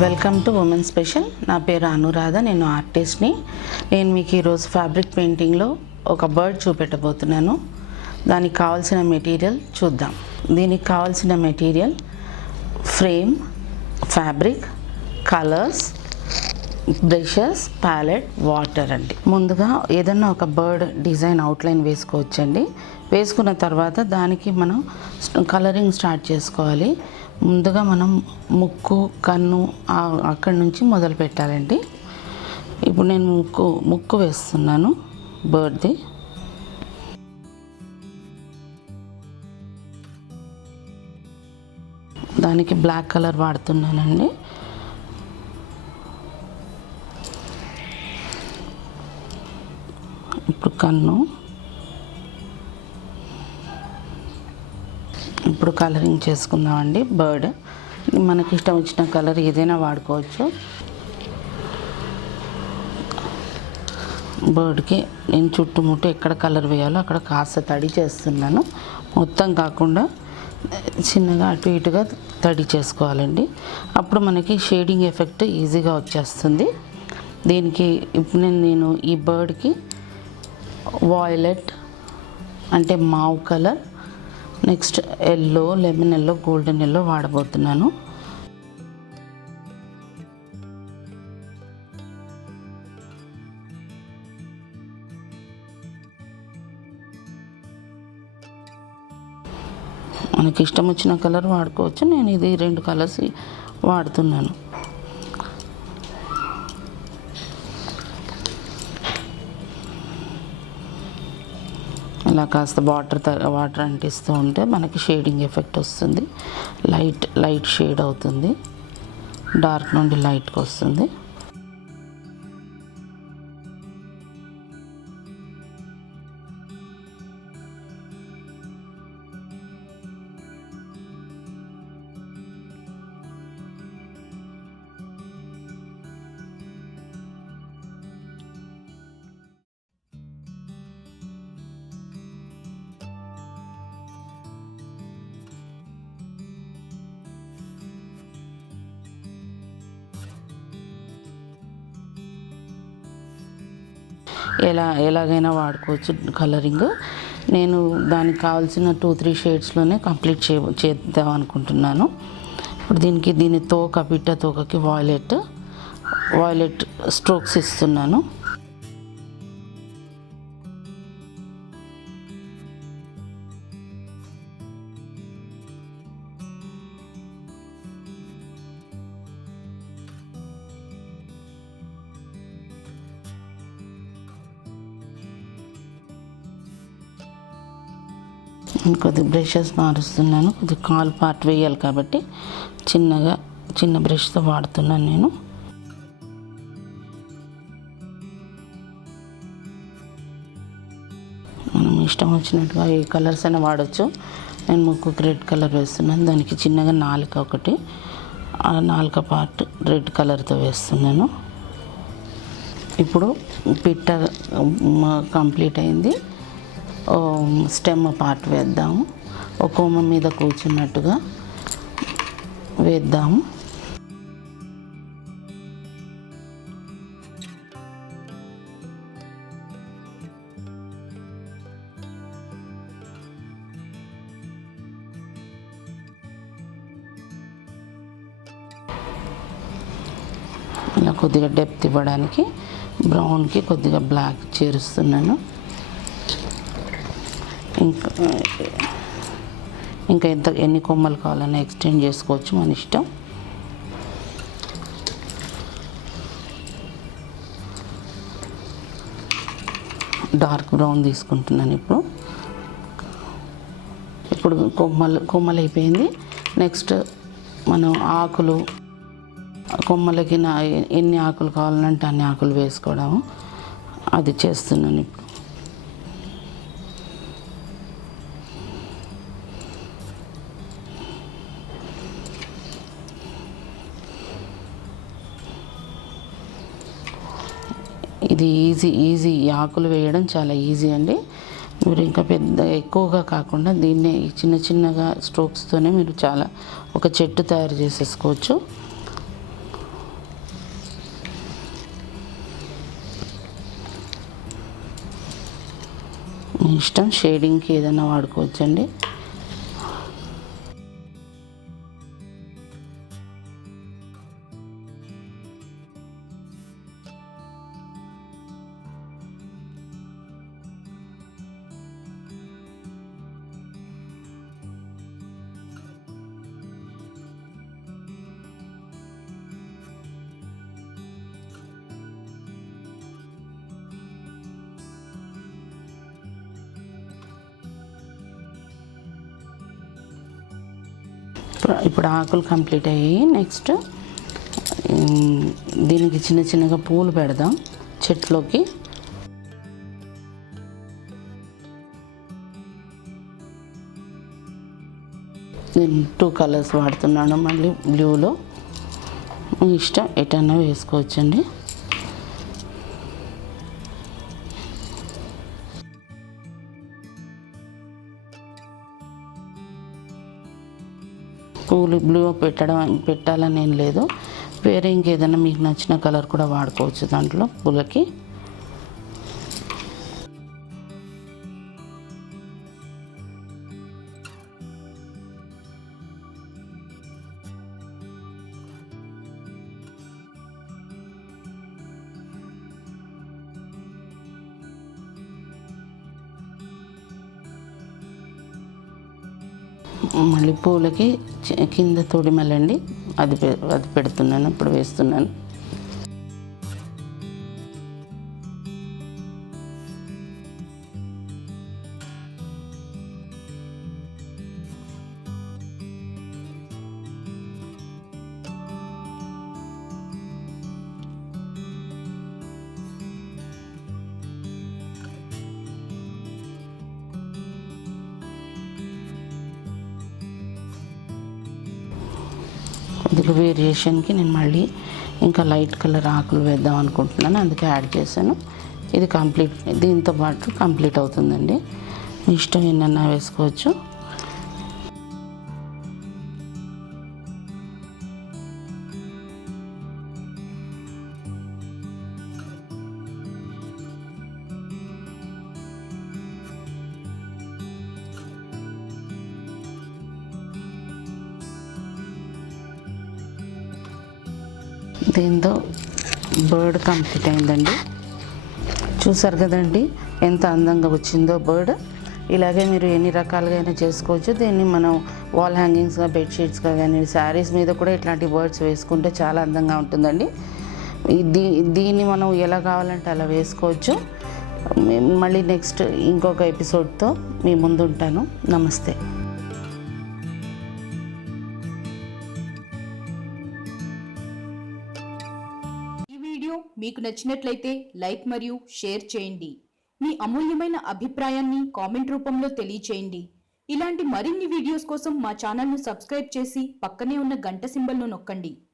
Welcome to women special. నా పేరు అనురాధ, నేను ఆర్టిస్ట్ని. నేను మీకు ఈరోజు ఫ్యాబ్రిక్ పెయింటింగ్లో ఒక బర్డ్ చూపెట్టబోతున్నాను. దానికి కావాల్సిన మెటీరియల్ చూద్దాం. దీనికి కావాల్సిన material frame, fabric, colours, brushes, palette, water అండి. ముందుగా ఏదన్నా ఒక బర్డ్ డిజైన్ అవుట్లైన్ వేసుకోవచ్చండి. వేసుకున్న తర్వాత దానికి మనం కలరింగ్ స్టార్ట్ చేసుకోవాలి. ముందుగా మనం ముక్కు, కన్ను అక్కడి నుంచి మొదలు పెట్టాలండి. ఇప్పుడు నేను ముక్కు వేస్తున్నాను బర్డ్ది. దానికి బ్లాక్ కలర్ వాడుతున్నానండి. ఇప్పుడు కన్ను, ఇప్పుడు కలరింగ్ చేసుకుందామండి. బర్డ్ మనకి ఇష్టం వచ్చిన కలర్ ఏదైనా వాడుకోవచ్చు. బర్డ్కి నేను చుట్టుముట్టు ఎక్కడ కలర్ వేయాలో అక్కడ కాస్త తడి చేస్తున్నాను. మొత్తం కాకుండా చిన్నగా అటు ఇటుగా తడి చేసుకోవాలండి. అప్పుడు మనకి షేడింగ్ ఎఫెక్ట్ ఈజీగా వచ్చేస్తుంది. దీనికి ఇప్పుడు నేను ఈ బర్డ్కి వాయిలెట్ అంటే mauve colour, next yellow, lemon yellow, golden yellow వాడబోతున్నాను. మనకి ఇష్టం వచ్చిన కలర్ వాడుకోవచ్చు. నేను ఇది 2 కలర్స్ వాడుతున్నాను. ఇలా కాస్త వాటర్ అంటిస్తూ ఉంటే మనకి షేడింగ్ ఎఫెక్ట్ వస్తుంది. లైట్ షేడ్ అవుతుంది, డార్క్ నుండి లైట్కి వస్తుంది. ఎలాగైనా వాడుకోవచ్చు కలరింగ్. నేను దానికి కావాల్సిన 2-3 షేడ్స్లోనే కంప్లీట్ చేద్దాం అనుకుంటున్నాను. ఇప్పుడు దీని పిట్ట తోకకి వాయిలెట్ స్ట్రోక్స్ ఇస్తున్నాను. కొద్ది బ్రషెస్ మారుస్తున్నాను. కొద్ది కాల్ పార్ట్ వేయాలి కాబట్టి చిన్న బ్రష్తో వాడుతున్నాను నేను. మనం ఇష్టం వచ్చినట్టుగా ఏ కలర్స్ అయినా వాడచ్చు. నేను ముక్కుకి రెడ్ కలర్ వేస్తున్నాను. దానికి చిన్నగా నాలుక ఒకటి, ఆ నాలుక పార్ట్ రెడ్ కలర్తో వేస్తున్నాను. ఇప్పుడు పిట్ట కంప్లీట్ అయింది. స్టెమ్ పార్ట్ వేద్దాము. ఒక కొమ్మ మీద కూర్చున్నట్టుగా వేద్దాము. ఇలా కొద్దిగా డెప్త్ ఇవ్వడానికి బ్రౌన్కి కొద్దిగా బ్లాక్ చేరుస్తున్నాను. ఇంకా ఎన్ని కొమ్మలు కావాలన్నా ఎక్స్టెండ్ చేసుకోవచ్చు, మన ఇష్టం. డార్క్ బ్రౌన్ తీసుకుంటున్నాను. ఇప్పుడు కొమ్మలు అయిపోయింది. నెక్స్ట్ మనం ఆకులు, కొమ్మలకి ఎన్ని ఆకులు కావాలంటే అన్ని ఆకులు వేసుకోవడము, అది చేస్తున్నాను ఇప్పుడు. ఇది ఈజీ ఆకులు వేయడం చాలా ఈజీ అండి. మీరు ఇంకా ఎక్కువగా కాకుండా దీన్నే చిన్నగా స్ట్రోక్స్తోనే మీరు చాలా ఒక చెట్టు తయారు చేసేసుకోవచ్చు. ఇష్టం, షేడింగ్కి ఏదైనా వాడుకోవచ్చండి. ఇప్పుడు ఆకులు కంప్లీట్ అయ్యాయి. నెక్స్ట్ దీనికి చిన్న చిన్నగా పూలు పెడదాం చెట్లోకి. నేను 2 కలర్స్ వాడుతున్నాను. మళ్ళీ బ్లూలో మీ ఇష్టం ఎటన్నా వేసుకోవచ్చండి. పూలు బ్లూ పెట్టాలని ఏం లేదు, వేరే ఇంకేదైనా మీకు నచ్చిన కలర్ కూడా వాడుకోవచ్చు దాంట్లో పూలకి. మళ్ళీ పూలకి కింద తొడిమలండి, అది పెడుతున్నాను, ఇప్పుడు వేస్తున్నాను. కొద్దిగా వేరియేషన్కి నేను మళ్ళీ ఇంకా లైట్ కలర్ ఆకులు వేద్దాం అనుకుంటున్నాను, అందుకే యాడ్ చేశాను. ఇది కంప్లీట్, దీంతో పాటు కంప్లీట్ అవుతుందండి. మీ ఇష్టం ఎన్నన్నా వేసుకోవచ్చు. దీంతో బర్డ్ కంప్లీట్ అయిందండి. చూసారు కదండి ఎంత అందంగా వచ్చిందో బర్డ్. ఇలాగే మీరు ఎన్ని రకాలుగా అయినా చేసుకోవచ్చు. దీన్ని మనం వాల్ హ్యాంగింగ్స్గా, బెడ్షీట్స్గా కానీ, శారీస్ మీద కూడా ఇట్లాంటి బర్డ్స్ వేసుకుంటే చాలా అందంగా ఉంటుందండి. దీన్ని మనం ఎలా కావాలంటే అలా వేసుకోవచ్చు. మళ్ళీ నెక్స్ట్ ఇంకొక ఎపిసోడ్తో మీ ముందు ఉంటాను. నమస్తే. మీకు నచ్చినట్లయితే లైక్ మరియు షేర్ చేయండి. మీ అమూల్యమైన అభిప్రాయాన్ని కామెంట్ రూపంలో తెలియచేయండి. ఇలాంటి మరిన్ని వీడియోస్ కోసం మా ఛానల్ను సబ్స్క్రైబ్ చేసి పక్కనే ఉన్న గంట సింబల్ను నొక్కండి.